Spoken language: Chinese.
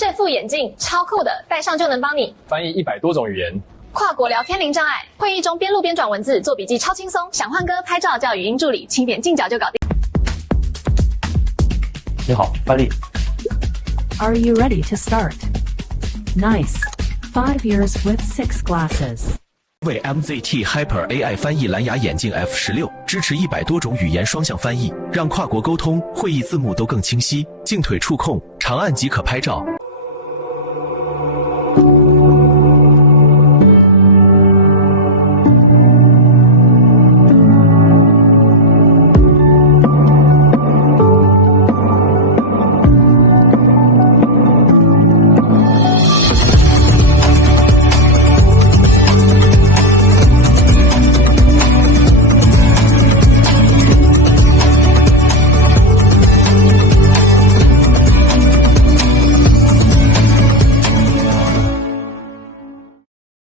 这副眼镜超酷的，戴上就能帮你翻译100多种语言，跨国聊天零障碍。会议中边录边转文字，做笔记超轻松。想换歌、拍照叫语音助理，轻点近角就搞定。你好，范例。Are you ready to start? Nice. 5 years with 6 glasses. 为 MZT Hyper AI 翻译蓝牙眼镜 F16，支持100多种语言双向翻译，让跨国沟通、会议字幕都更清晰。镜腿触控，长按即可拍照。